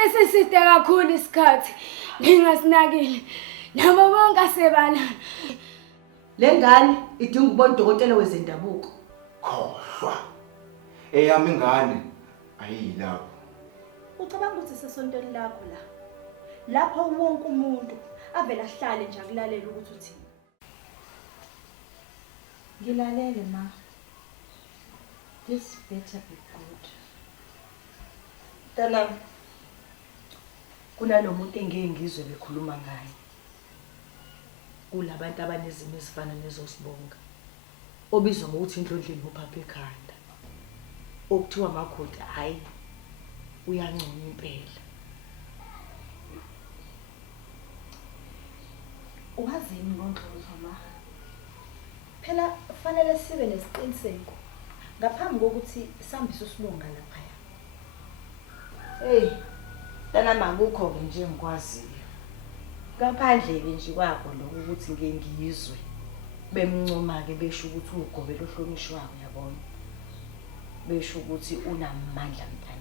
Sesiside kakhulu isikhathi ngingasinakile. Nabo bonke asebala. Le ngane idinga ukubona udokotela wezendabuko. Khohlwa. Eyami ingane ayilapho. Ucabanga ukuthi sesontweni lakho la. Lapho wonke umuntu avela ahlale nje akulalela ukuthi uthini. Ngilalele ma. This better be good. Tana kunalomuntu engeke ngizwe bekhuluma ngaye. Kulabantu abanezimo ezifana nezosibonga. Obizwa ngokuthi indlondleni uphapha ekhanda. Okuthiwa amakhosi hayi uyancoma impela. Wazini ngoNdlovu ma? Phela kufanele sibe nesiqiniseko ngaphambi kokuthi sihambise usibonga lapha. Hey, Tana makukho ke nje ngikwaziyo. Ngaphandle ke nje kwakho lokho ukuthi ngeke ngiyizwe. Bemncoma ke besho ukuthi ugobe lohlonishwayo yabona. Besho ukuthi unamandla mntana.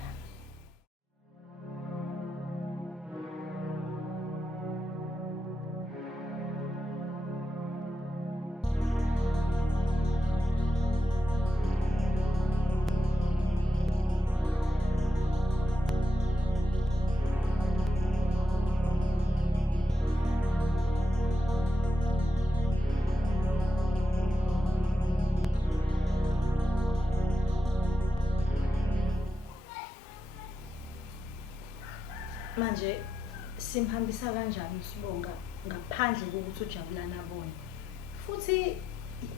Manje simhambisa kanjani usibonga ngaphandle kokuthi ujabulana abone. Futhi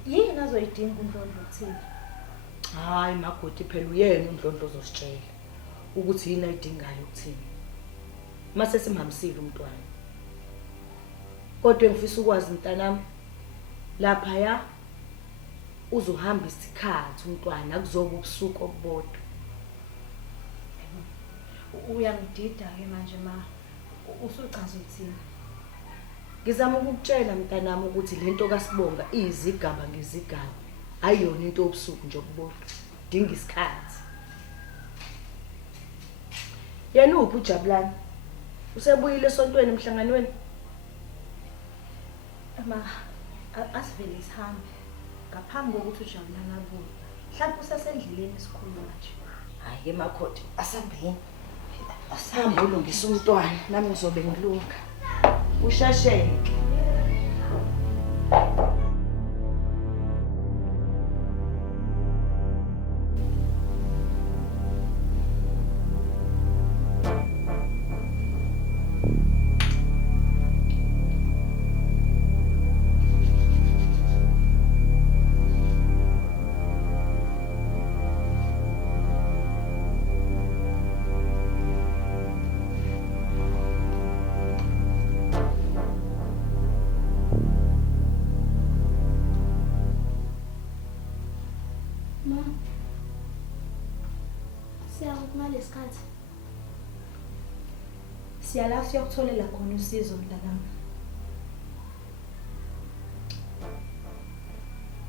yini azoyidinga uNdlovu kuthini? Hayi magoti phela uyena uNdlovu ozositshela ukuthi yini ayidingayo ukuthini. Mase simhambisile umntwana. Kodwa ngifisa ukwazi mntanami lapha ya uzohamba isikhathi umntwana akuzoba ubusuku obodwa. Uyangidida ke manje ma usuchaza uthini? Ngizama ukukutshela mntanami ukuthi lento kaSibonga izigaba ngezigaba ayiyona into obusuku nje obodwa. Dinga isikhathi. Yena uphi uJabulani? Usebuyile esontweni emhlanganweni? Ma asivele sihambe ngaphambi kokuthi ujabulana abuye. Mhlawumbe usasendleleni isikhuluma nje. Hayi emakhoti asambeni. Asambe ulungisa umntwana nami ngizobe ngilunga. Ushasheke. Ngaleskhathi siyala siyokutholela khona usizo mntanami.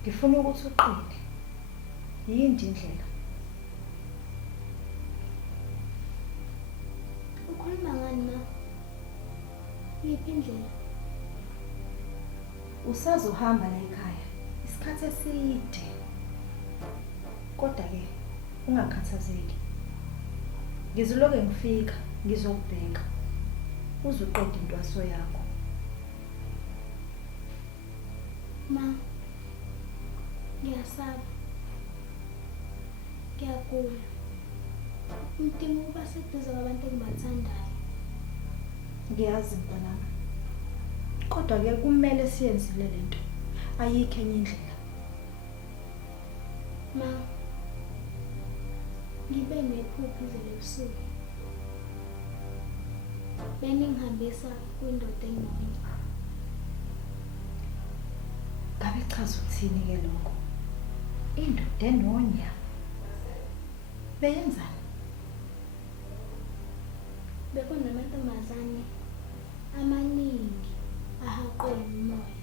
Ngifuna ukuthi uqinde. Yini indlela? ukhuluma ngani ma? Yiphi indlela? Usazohamba la ekhaya isikhathi eside. Kodwa ke ungakhathazeki. Ngiziloke ngifika ngizokubheka. Uzuqoda intwaso yakho. Ma, ngiyasaba. Ngiyagula. Umtima uba seduze kwabantu engibathandayo. Ngiyazi mntanami. Kodwa ke kumele siyenzile lento. Ayikho enye indlela. Ma, ngibe nephupho izolo ebusuku. Beningihambisa kwindoda enonya. Ngabe chaza ukuthini ke lokho? Indoda enonya. Beyenzani? Bekunamantombazane amaningi ahaqwe umoya.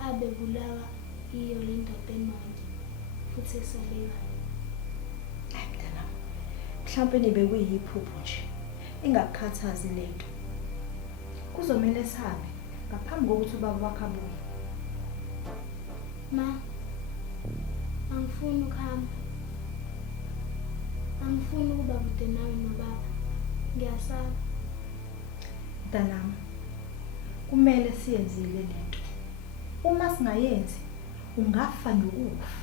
Abebulawa iyo le ndoda enonya futhi esabekayo. Mhlawumbe nibe kuyiphupho nje. Ingakukhathazi lento. Kuzomela sihambe ngaphambi kokuthi ubaba wakhe abuye. Ma, angifuni ukuhamba. Angifuni ukuba kude nawe nobaba. Ngiyasaba. Mntanami, kumele siyenzile lento. Uma singayenzi, ungafa nokufa.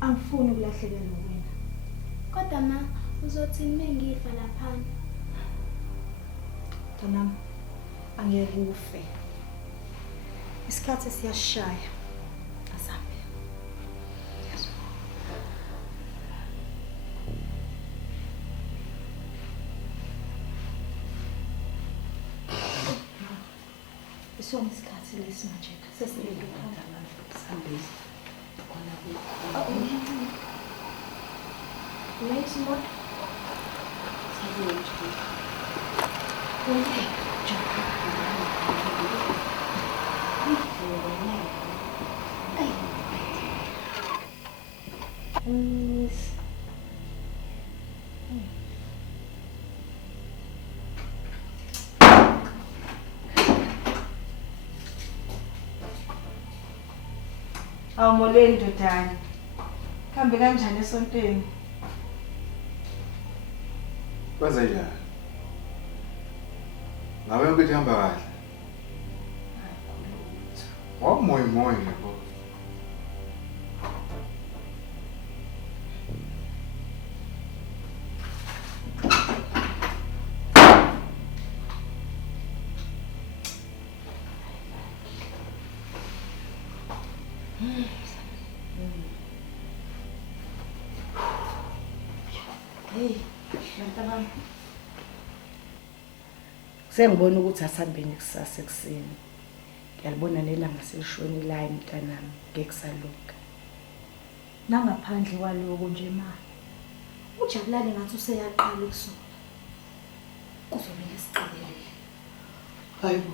Angifuni ukulahlekelwa wena. Kodwa ma, uzothini mengifa laphana? Mntanami, angeke ufe. Isikhathi siyashaya. Asambe. Isona isikhathi lesi manje. Sesiyenda ukuhamba manje. Sihambile. Khona Wait, what? Awumolweni ndodana. Kambe kanjani esontweni? Kwenza njani? Ngabe yonke into ihamba kahle? Wamoya moya yabo. Hey, mntanami. Sengibona ukuthi asihambeni kusasa ekseni. Ngiyalibona nelanga selishoni la emntanami ngekusaluka. Nangaphandle kwaloko nje ma. Ujabulani ngathi useyaqala ukusuka. Kuzomela siqelele. Hayibo.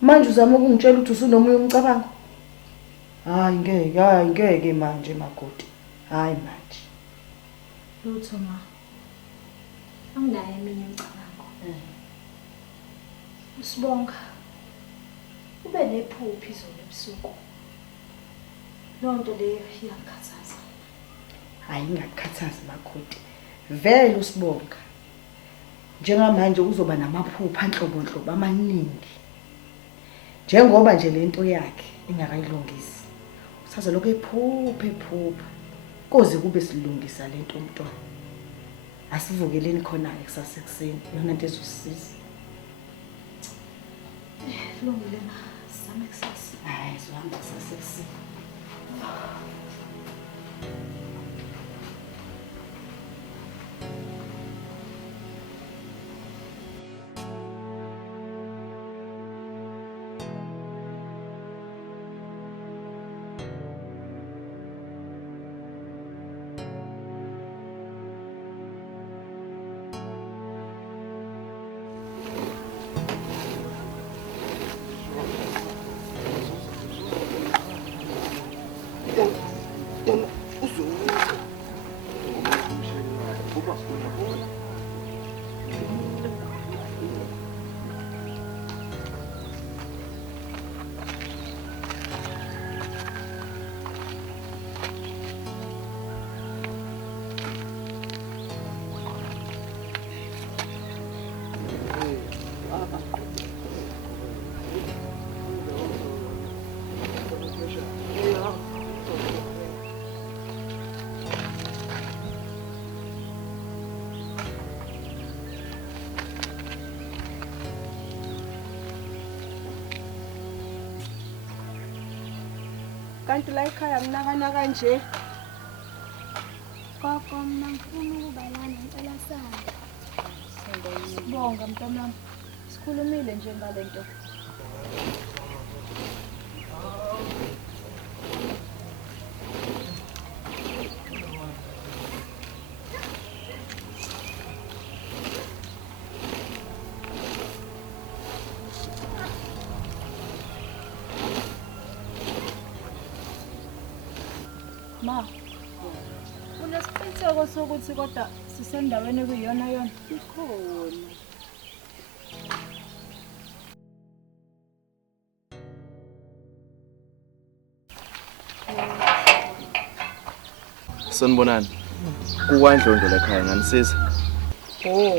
Manje uzama ukungitshela ukuthi usunomunye umcabango? Hayi ngeke manje makoti. Hayi manje. Lutho ma. Anginayo eminye imicabango. Usibonga. Ube nephupho izolo ebusuku. Lonto leyo iyangikhathaza. Hayi ngakukhathazi makoti. Vele usibonga. Njengamanje uzoba namaphupha anhlobonhlobo amaningi. Njengoba nje lento yakhe ingakayilungisi. Usaze lokho ephupha. Koze kube silungisa lento umntwana. Asivukeleni khona kusasa ekseni. Yona into ezosisiza. Kulungile ma. Sizame kusasa. Hayi sizohamba kusasa ekseni. Kanti la ekhaya kunakana nje. Gogo, mina ngifuna ukuba lana ngicela sande. Sibonga mntanami. Sikhulumile nje ngalento. Ma, Isiqiniseko sokuthi kodwa sisendaweni ekuyiyona yona. Ikhona. Sanibonani. Kukwandlondo lekhaya nganisiza. Oh,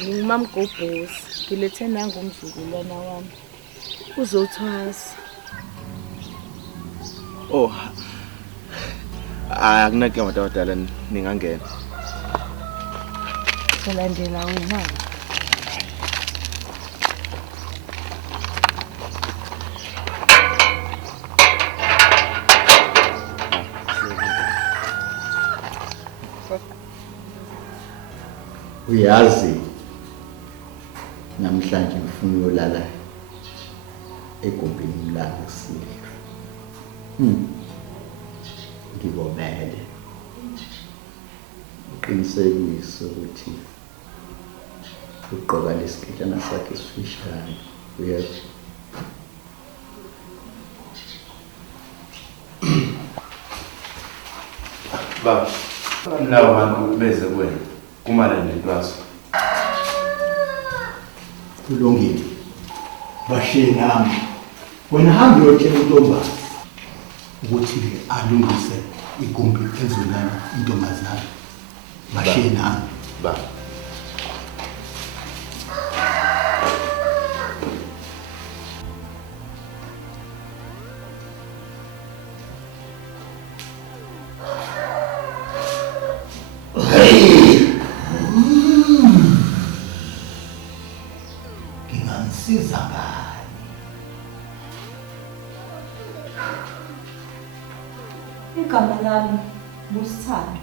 ngingumama Gobhosi. Ngilethe nangumzukulwana wami. Uzothwasa. Oh. Akunake madodana ningangena. Solandela wena. Uyazi namhlanje ngifuna uyolala egumbini la kusidla. Ngibonele. Uqinisekise ukuthi ugqoka lesiketshana sakhe esifishane. Uyazi. Baba, labo bantu beze kuwena. Kumala nentwaso. Kulungile. Bashiye nami. Wena hamba uyotshela uNtombazana ukuthi alungise igumbi ezolala intombazana. Bashiye nami. Baba. Ngingamsiza ngani? Igama lami Busithando.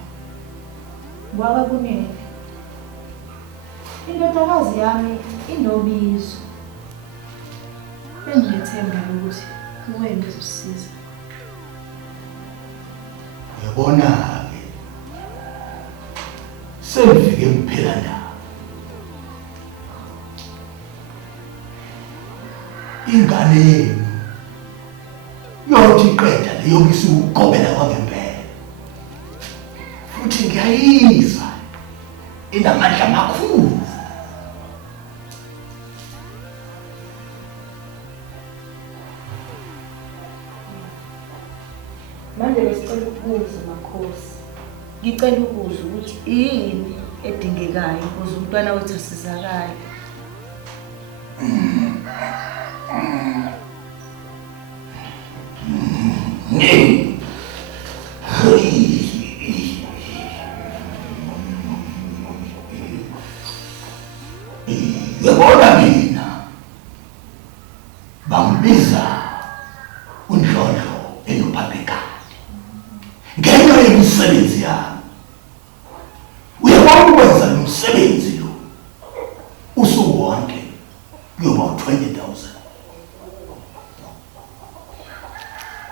Ngwaka kunene. Indodakazi yami inobizo. Bengithemba ukuthi kuwe ngizosiza. Uyabona ke. Sengifike kuphela ndaba. Ingane yenu yothi iqeda leyo isugobela kwangempela. Futhi ngiyayizwa inamandla amakhulu. Manje besicela ukubuza makhosi. Ngicela ukuzwa ukuthi yini edingekayo ukuze umntwana wethu asizakale. Yabona mina bambiza uNdlondlo enophaphekade ngenxa yemisebenzi yami. Uyabona ukwenza lo msebenzi lo usuku wonke kuyoba 20,000.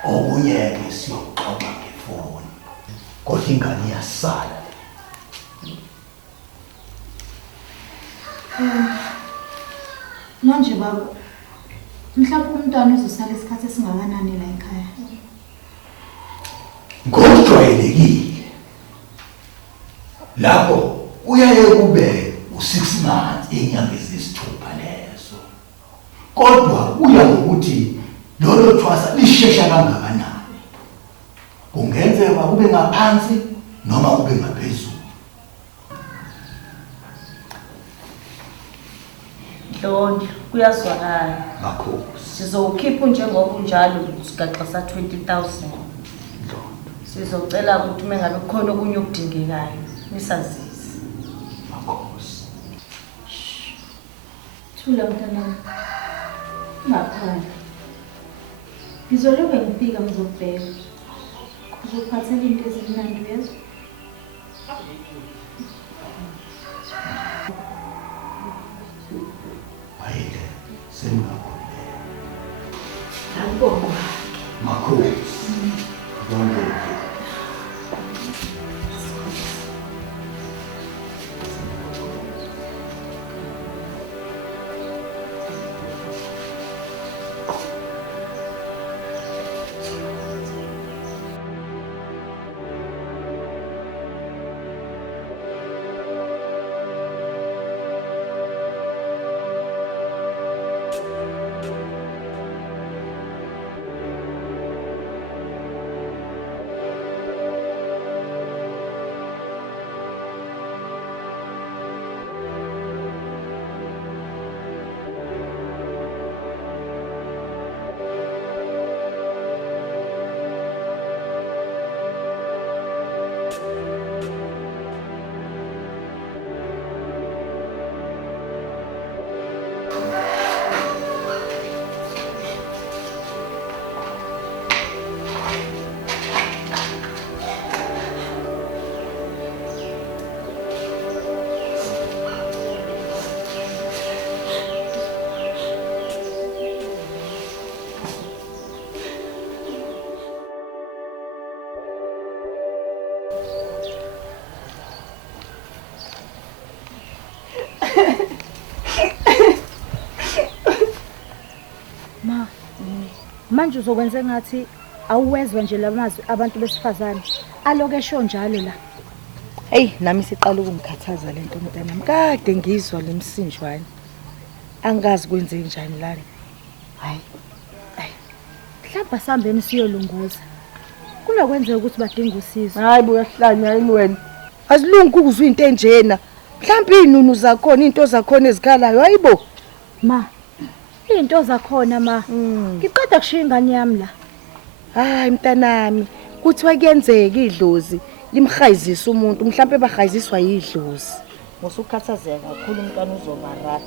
Okunye-ke siyoxoxa ngefoni kodwa ingane iyasala. Manje baba, mhlawumbe umntwana uzosala isikhathi esingakanani la ekhaya? Ngokujwayelekile lapho uyaye kube u6 months inyanga ezisithupha lezo. Kodwa uya ngokuthi lolo thwasa lishesha kangakanani. Kungenzeka kube ngaphansi noma kube ngaphezulu. Ndlondlo kuyazwakala. Makhosi. Sizokhipha njengoba unjalo sigaxa sa 20,000. Sizocela ukuthi mengabe kukhona okunye okudingekayo nisazise. Makhosi. Thula mntanami. Ngakhona. Ngizolobe ngifika ngizobheka. Uzophathela into ezimnandi uyezwa? Ayike sengakho. Akubona. Makhosi. Ngiyabonga. manje uzokwenza ngathi awuwezwa nje lamazwi abantu besifazane aloke esho njalo la. Hey, nami siqala ukungikhathaza lento mntanami. Kade ngizwa lemsinjwane. Angazi kwenze njani lana. Hayi. Mhlawumbe sihambeni siyolunguza. Kunokwenzeka ukuthi badinga usizo. Hayi buyahlanya yini wena. Azilungi ukuzwa into enjena. Mhlawumbe inunu zakhona, into zakhona ezikhalayo, hayibo. Ma, into zakhona ma. Ngiqeda kushiya ingane yami la. Hayi mntanami, kuthiwa kuyenzeka idlozi limhayizisa umuntu, mhlawumbe bahayiziswa yidlozi. Ngosukhathazeka kakhulu umntwana uzomarara.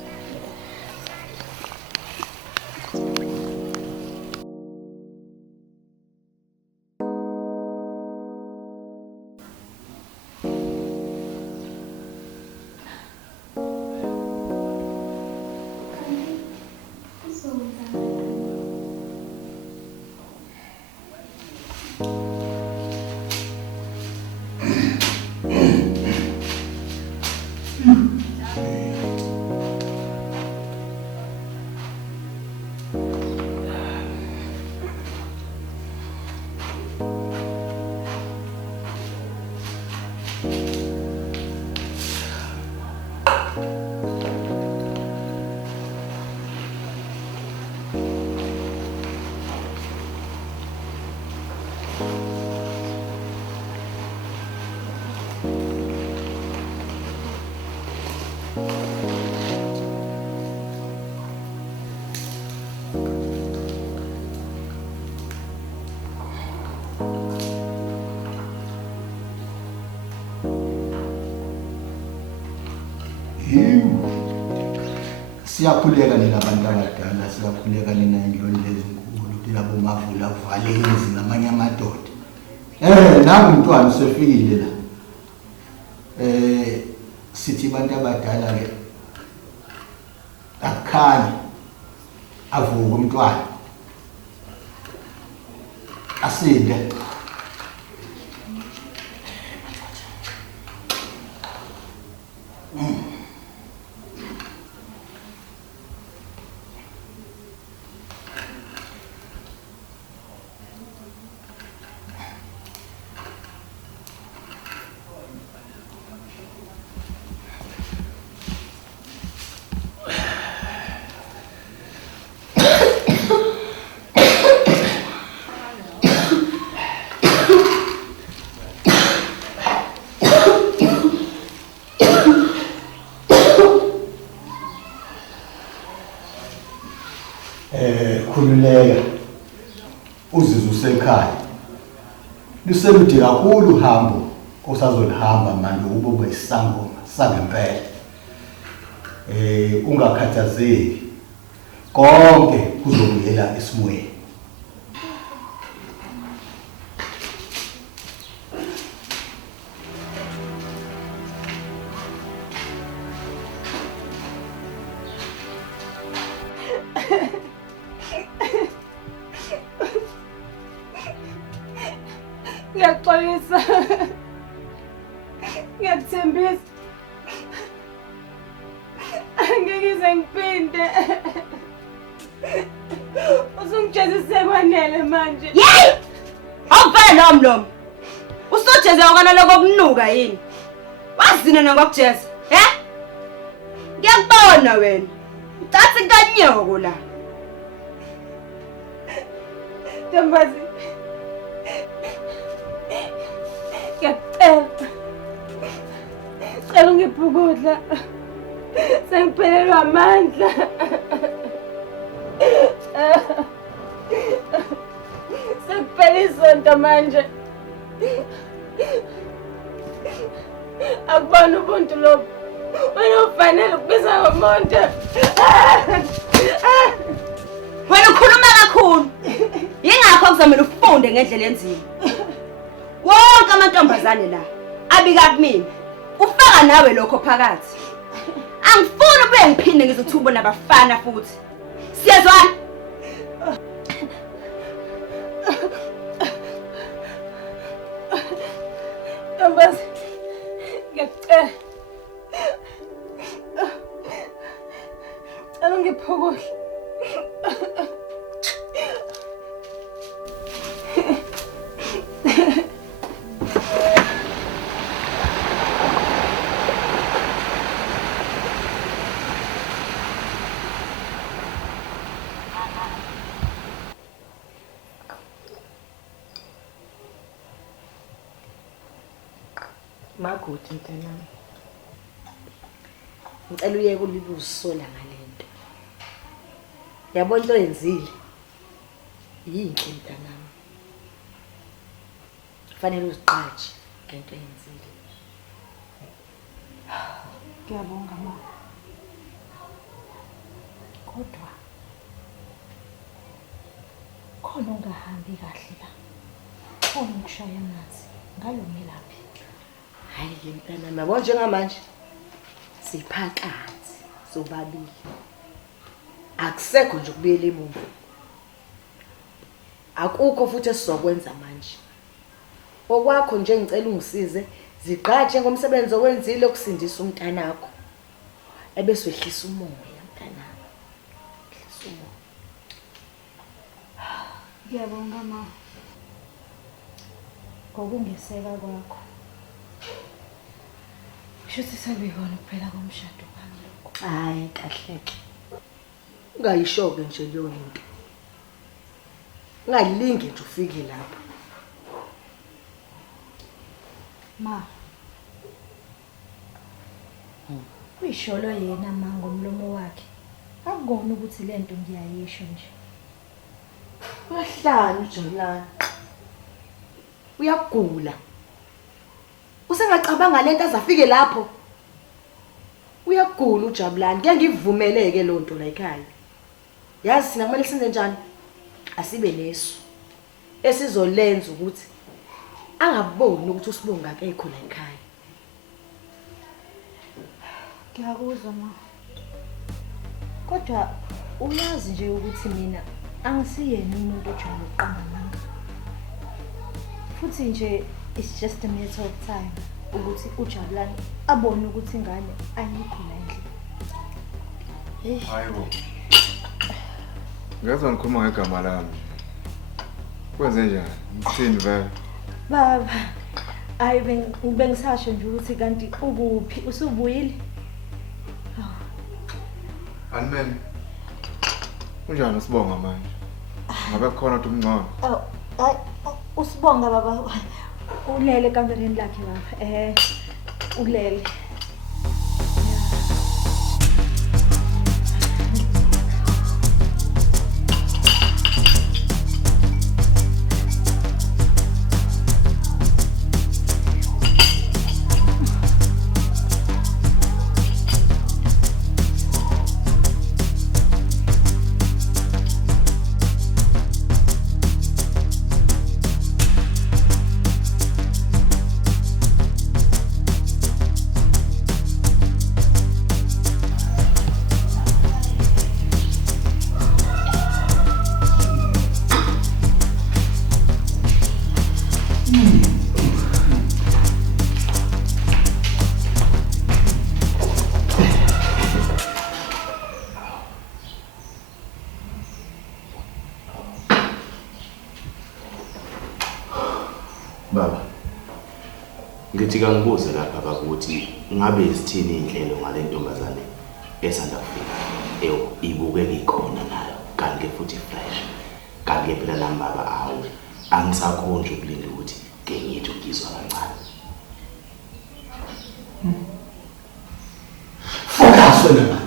Siyakhuleka nina abantu abadala, siyakhuleka nina ingiloni lezinkulu, labo mavula uvalezi namanye amadoda. Nangu umntwana usefikile la. Sithi abantu abadala ke akukhanya avuka umntwana. Asinde. Khululeka uzizwe usekhaya. Luselude kakhulu uhambo osazolihamba manje ube isangoma sangempela. Ungakhathazeki. Konke kuzobuyela esimweni. Ngiyaxolisa. Ngiyakuthembisa. Angeke ngiphinde. Usungijezise kwanele manje. Yey! Awuvele lo mlomo. Usojeze okana lokunuka yini? Wazina ngokujeza, he? Ngiyakubona wena. Ucathi kanyoko la. Ntombazi. Ngiyacela. Cela ungiphe ukudla. Sengiphelelwa amandla. Sekuphela isonto manje. Akubona ubuntu lobo. Wena ufanele ukubiza ngomuntu. Wena ukhuluma kakhulu. Yingakho kuzamela ufunde ngendlela enzima. Wonke amantombazane la abika kumina. Ufaka nawe lokho phakathi. Angifuni ube ngiphinde ngizothuba nabafana futhi. Siyazwana? Ntombazi. Ngiyacela. Cela ungiphe ukudla. Magodi mntanami. Ngicela uyeke ulibuzisola ngalento. Yabona into yenzile. Yinhle mntanami. Kufanele uziqhatshe ngento yenzile. Ngiyabonga ma. Kodwa khona ungahambi kahle la. Khona ukushaya amanzi. Ngalungelaphi? Hayi mntanami, yabo njengamanje siphakathi sobabili. Akusekho nje ukubuyela emuva. Akukho futhi esizokwenza manje. Okwakho nje ngicela ungisize ziqhatshe ngomsebenzi owenzile ukusindisa umntanakho. Ebese wehlisa umoya mntanami. Wehlisa umoya. Ngiyabonga ma. Ngokungeseka kwakho. Shuthi sabibona kuphela komshado wami lokho. Hayi kahleke. Ungayishoke nje leyo into. Ungalingi nje ufike lapha. Ma. Uyisholo yena ma ngomlomo wakhe. Akubona ukuthi lento ngiyayisho nje. Uyahlala uJolani. Uyagula. Usengacabanga lento azafike lapho. Uyagula uJabulani. Ngeke ngivumeleke lonto la ekhaya. Yazi sina kumele senze njani? Asibe nesu. Esizolenza ukuthi angaboni ukuthi uSibonga akekho la ekhaya. Ngiyakuzwa ma. Kodwa uyazi nje ukuthi mina angisiyena umuntu ojwayele ukuqamba nami. Futhi nje it's just a matter of time ukuthi uJabulani abone ukuthi ingane ayikho la endlini. Hayibo. Ngiyazwa ngikhuluma ngegama lami. Kwenze njani? Ngithini vele? Baba, ayi bengisasho nje ukuthi kanti ukuphi usubuyile? Animene. Unjani uSibonga manje? Ngabe khona ukuthi umngcono? Oh, hayi uSibonga baba. Ulele ekamereni lakhe baba. Ulele. Baba. Ngithi kangibuze lapha baba ukuthi ngabe isithini inhlelo ngale ntombazane esanda kufika. Ibukeke ikhona nayo kanti futhi fresh. Kanti phela nami baba awu angisakhonje ukulinda ukuthi ngenyethu ngizwa kancane. Focus wena mama.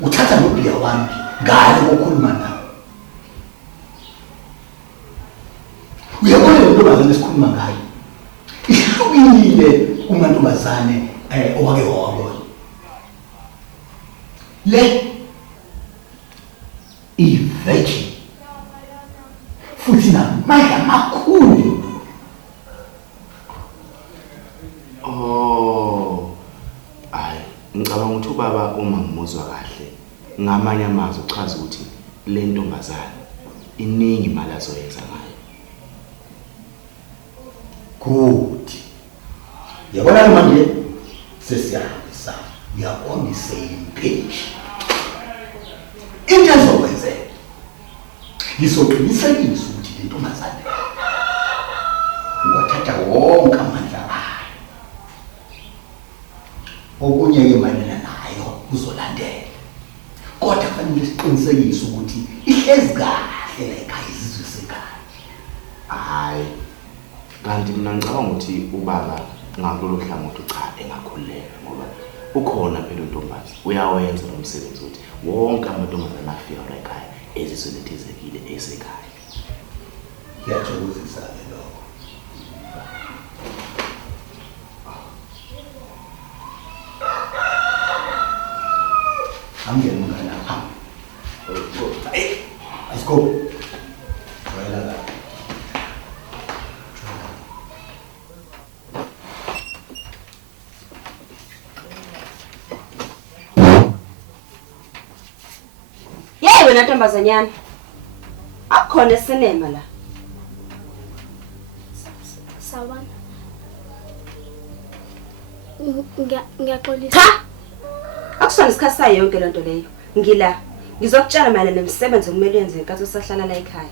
Uthatha nobhiya wami ngale kokhuluma nawe. Uyabona le ntombazane esikhuluma ngayo. Ihlukile kumantombazane owake wawabona. Le i-virgin futhi namandla amakhulu. Oh. Hayi, ngicabanga ukuthi ubaba uma ngimuzwa kahle ngamanye amazwi uchaza ukuthi le ntombazane iningi imali azoyenza ngayo. Good. Yabona manje sesiyahambisa. Uyabona same page. Into ezokwenzeka. Ngizoqinisekisa ukuthi le ntombazane wathatha wonke amandla akhe. Okunye ke mayelana nayo uzolandela. Kodwa kufanele siqinisekise ukuthi ihlezi kahle la ekhaya izizwe sekhaya. Hayi. Kanti mina ngicabanga ukuthi ubaba ngakulolu hlangothi cha engakhululeka ngoba ukhona phela uNtombazi uyawenza lo msebenzi ukuthi wonke amantombazane afika la ekhaya ezisolethezekile esekhaya. Ngiyajabulisa ke lokho. Angena ngana pha. Let's go. Wala la. Yey wena ntombazanyana. Akukhona sinema la. Sawubona. Ngiyaxolisa. Cha. Akusona isikhathi sayo yonke lento leyo. Ngila ngizokutshela mayelana nomsebenzi okumele uyenze ngenkathi usahlala la ekhaya.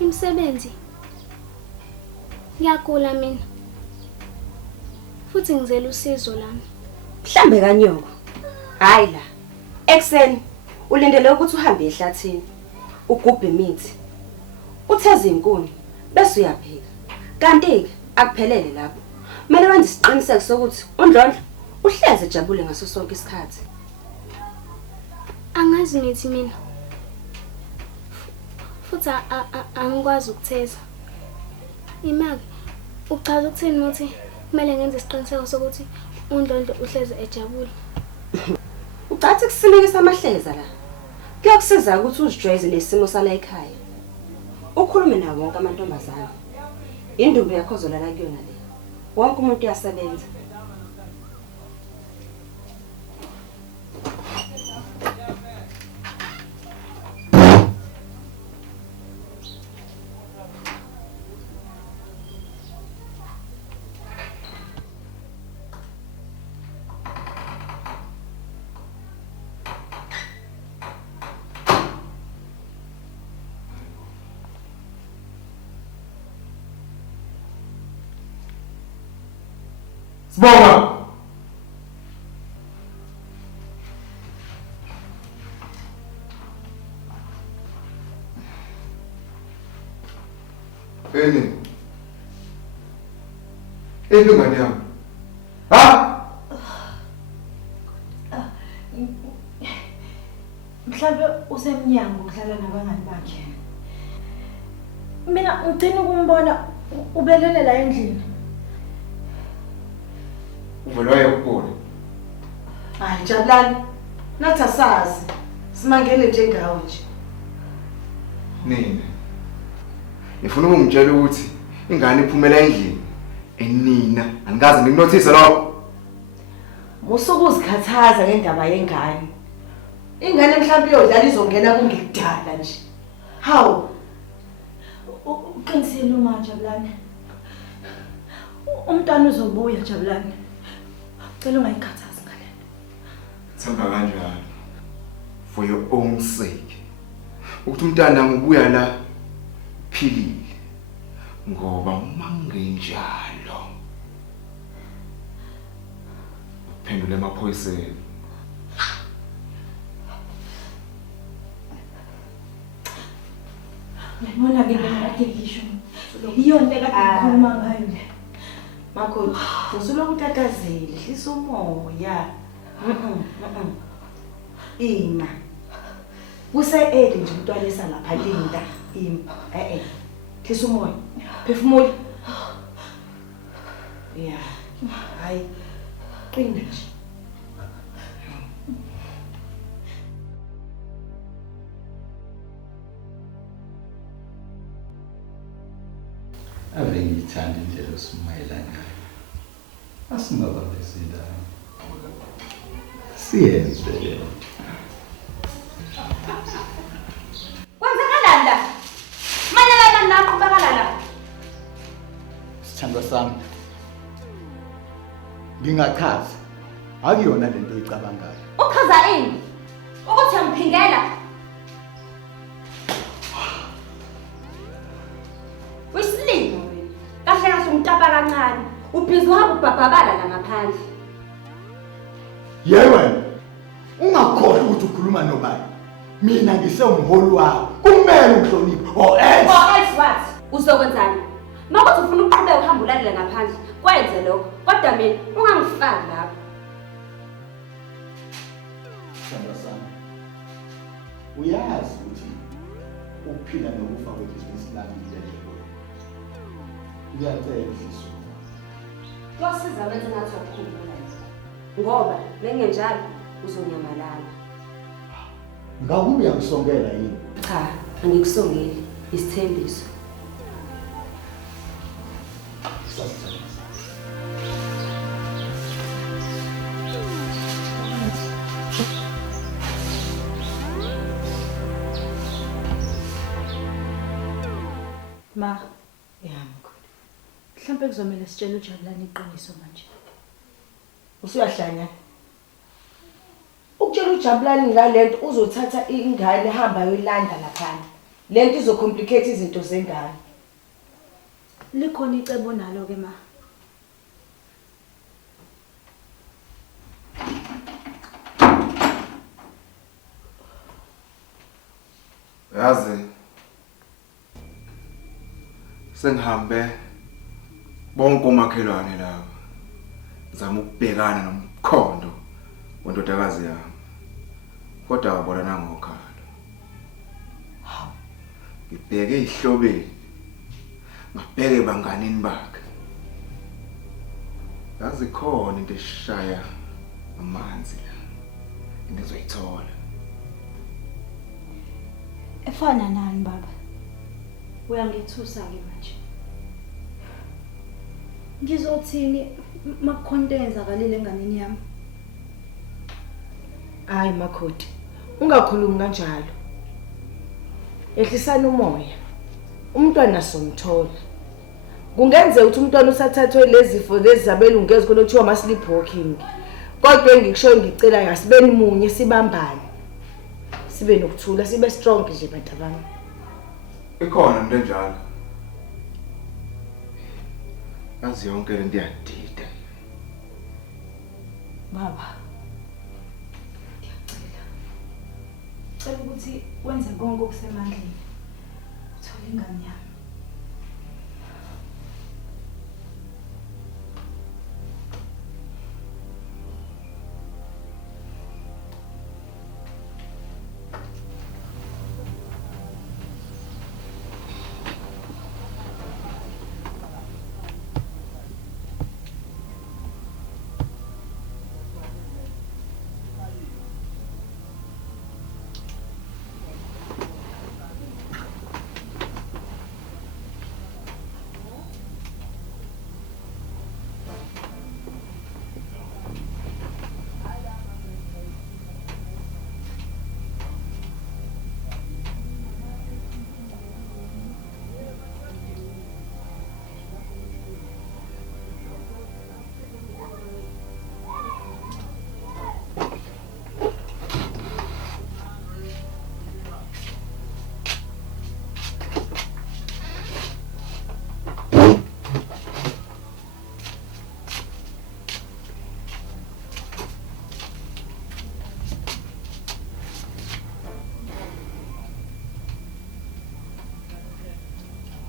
Imsebenzi. Ngiyagula mina. Futhi ngizela usizo lami. Mhlambe kanyoko. Hayi la. Ekseni ulindele ukuthi uhambe ehlathini. Ugubhe imithi. Utheze inkuni bese uyapheka. Kanti ke akuphelele lapho. Manje wenza isiqiniseko sokuthi uNdlondlo uhleze ejabule ngaso sonke isikhathi. Angazi nithi mina. Futhi angikwazi ukutheza. Imaki uchaza ukuthini ukuthi kumele ngenze isiqiniseko sokuthi uNdlondlo uhleze ejabule. Ucathi kusinikisa amahleza la. Kuyakusiza ukuthi uzijwayeze nesimo sala ekhaya. Ukhulume nawo wonke amantombazane. Indumbu yakho zolala kuyona le. Wonke umuntu uyasebenza. Sibonga. Eni. Ngani yami? Ha? Mhlawumbe usemnyango udlala nabangani bakhe. Mina ngicela ukumbona ubelele la endlini. Uvelayo ukubona. Hayi Jabulani. Nathi asazi. Simangele njengawe nje. Nina. Ngifuna ukungitshela ukuthi ingane iphumela endlini. Enina, angikaze ngikunothise lokho. Musuku uzikhathaza ngendaba yengane. Ingane mhlawumbe iyodlala izongena kungekudala nje. Hawu. Uqinisile uma Jabulani. Umntwana uzobuya Jabulani. Cela ungayikhathazi ngale. Themba kanjalo. For your own sake. Ukuthi umntana ngibuya la philile. Ngoba uma ngenjalo uphendule emaphoyiseni. Ngibona ke kade ngisho. Iyonto ekade ngikhuluma ngayo le. Makhosi, usulokutatazela, hlisa umoya. Ima. Kusele nje umntwana esalapha linda. Ima. Hlisa umoya. Phefumula. Yeah. Hayi. Qina nje. Ave ngithanda indlela osumayela ngayo. Asingabambezela. Siyenze le nto. Kwenzakalani la? Manyelana naqhubekala la. Sithandwa sami. Ngingachaza. Akuyona lento oyicabangayo. Uchaza ini? Ukuthi angiphingela. Wisilimo wena. Kahle kahle umtapa kancane. Ubhizi uhamba ubhabhabala la ngaphandle. Yebo. Ungakhohlwa ukuthi ukhuluma nobani. Mina ngisewumholi wakho. kumele uhloniphe or else. Or else what? Uzokwenzani? Makuthi ufuna ukuqhubeka uhamba ulalele ngaphandle, kwenze lokho. Kodwa mina ungangifaki lapho. Sandra sami. Uyazi ukuthi ukuphila nokufa kwebhizinisi lami yilelo. Ngiyacela Mfisi. Kuyosiza wenze ngathi ukukhumbula ngoba nengenjalo uzonyamalala. Ngabe uyangisongela yini? Cha, angikusongeli, isithembiso. Ma, Yamkhulu. mhlambe kuzomela sitshele uJabulani iqiniso manje. Usuyahlanya. Ukutshela uJabulani ngalento uzothatha ingane ehamba yolanda lapha. Lento izocomplicate izinto zengane. Likhona icebo nalo ke ma. Yazi sengihambe bonke umakhelwane laba. Ngizama ukubhekana nomkhondo wendodakazi yami. Kodwa abona nangokhalo. Ngibheke ihlobeni. Ngabheke banganini bakhe. Yazi khona into eshaya amanzi la. Into ezoyithola. Efana nani baba? Uyangithusa ke manje. Ngizothini makukhonto enzakalile enganeni yami? Hayi Makhoti. Ungakhulumi kanjalo. Ehlisana umoya. Umntwana somthola. Kungenzeka ukuthi umntwana usathathwe lezifo lezi zabelungezi konothiwa ama sleepwalking. Kodwa engikusho ngicela yasibeni munye sibambane. Sibe nokuthula, sibe strong nje bantu bami. Ikhona into enjalo. Yazi yonke lento iyadida. Baba. Cela ukuthi wenze konke okusemandleni. Uthola ingane yami.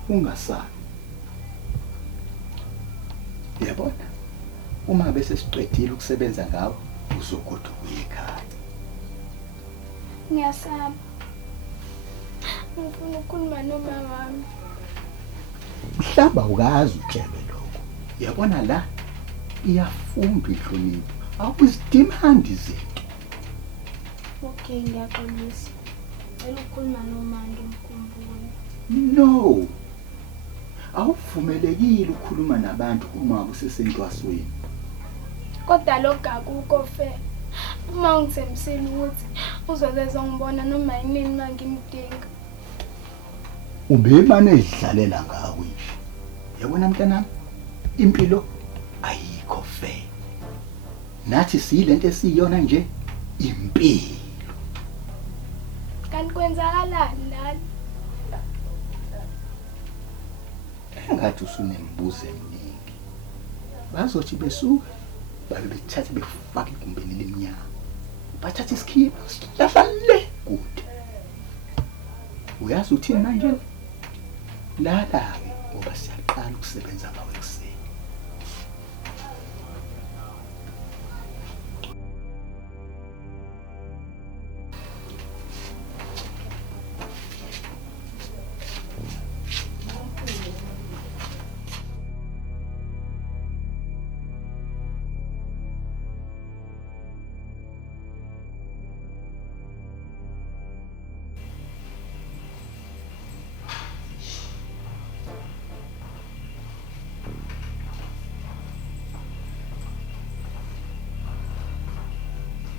Ungasabi. Yabona? Uma bese siqedile ukusebenza ngawo uzogoda ukuya ekhaya. Ngiyasaba. Ngifuna ukukhuluma nomama wami. Mhlamba ukazi utshebe lokho. Yabona la iyafunda inhlonipho. Awuzidimandi izinto. Okay, ngiyaxolisa. Ngicela ukukhuluma nomama ngimkhumbule. No. Awuvumelekile ukukhuluma nabantu uma usesentwasweni. Kodwa lokho akukho fair. Uma ungithembisile ukuthi uzozeza ngibona noma yini mangimdinga. Ubemane edlalela ngawe. Yabona mntanami, impilo ayikho fair. Nathi silento esiyona nje impilo. Kanti kwenzakalani lana? Engathi usunembuzo eminingi. Bazothi besuka babe bethatha befaka igumbeni leminyama. Bathatha isikhipa sihlala le kude. Uyazi uthini manje? Lala-ke ngoba siyaqala ukusebenza ngawe ekuseni.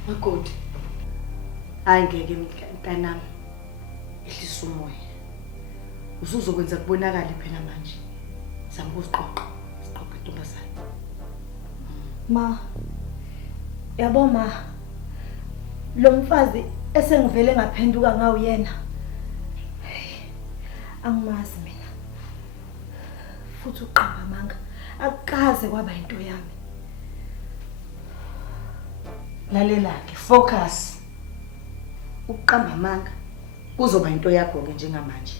Makoti. Hayi ngeke mntanami. Ehlisa umoya. Usuzokwenza kubonakala phela manje. Zama ukuziqoqa. Siqoqa intombazane. Ma. Yabo ma. Lo mfazi esengivele ngaphenduka ngawo yena. Angimazi mina. Futhi uqamba amanga akaze kwaba into yami. Lalela-ke, focus. Ukuqamba amanga kuzoba into yakho ke njengamanje.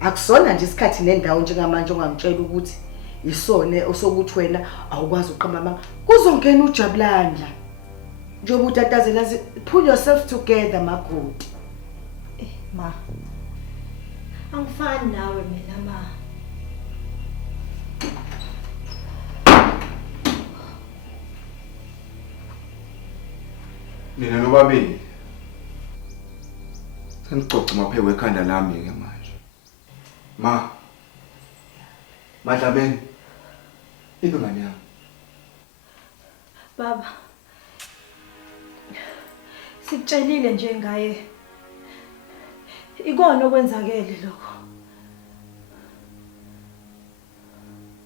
Akusona nje isikhathi nendawo njengamanje ongamtshela ukuthi isone osokuthi wena awukwazi uqamba amanga. Kuzongena uJabulani. Njengoba utatazela pull yourself together makoti. Ma. Angifani nawe mina ma. Nina nobabili. Senixoxa mapheko ekhanda lami ke manje. Ma. Madlameni. Ingane yami. Baba. Sikutshelile nje ngaye. Ikona okwenzakele lokho.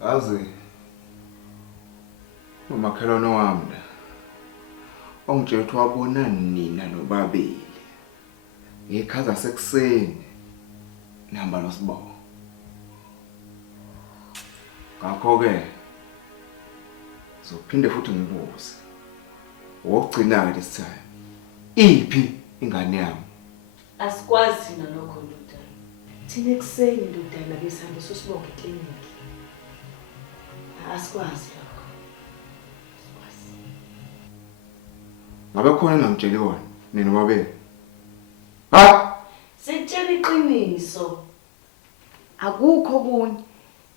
Azi. Umakhelwane wami la. Ongitshela ukuthi wabona nina nobabili. Ngekhaza sekuseni. Nihamba noSibongo. Ngakho ke zophinde futhi ngibuze. Wokugcina ke this time. Iphi ingane yami? Asikwazi thina lokho ndodana. Thina ekuseni ndodana besihamba soSibongo ekliniki. Asikwazi lokho. Asikwazi. Ngabe khona engangitsheli wona nina nobabili. Ha? Sitshela iqiniso. Akukho kunye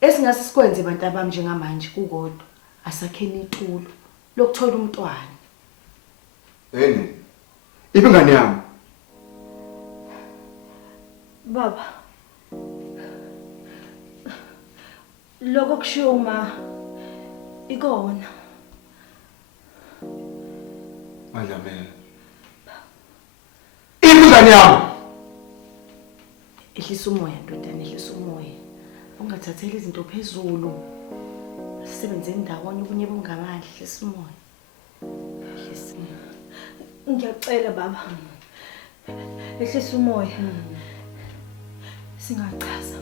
esingase sikwenze abantu abami njengamanje kukodwa. Asakheni itulo lokuthola umntwana. Eni. Iphi ingane yami? Baba. Lokho kushiwo ma ikona. Madlameni. Iphi ingane yami? Ehlisa umoya ndodana, ehlisa umoya. Ungathatheli izinto phezulu. Sisebenze ndawonye kunye bungamandla, ehlisa umoya. Ehlisa. Ngiyacela baba. Ehlisa umoya. Singachaza.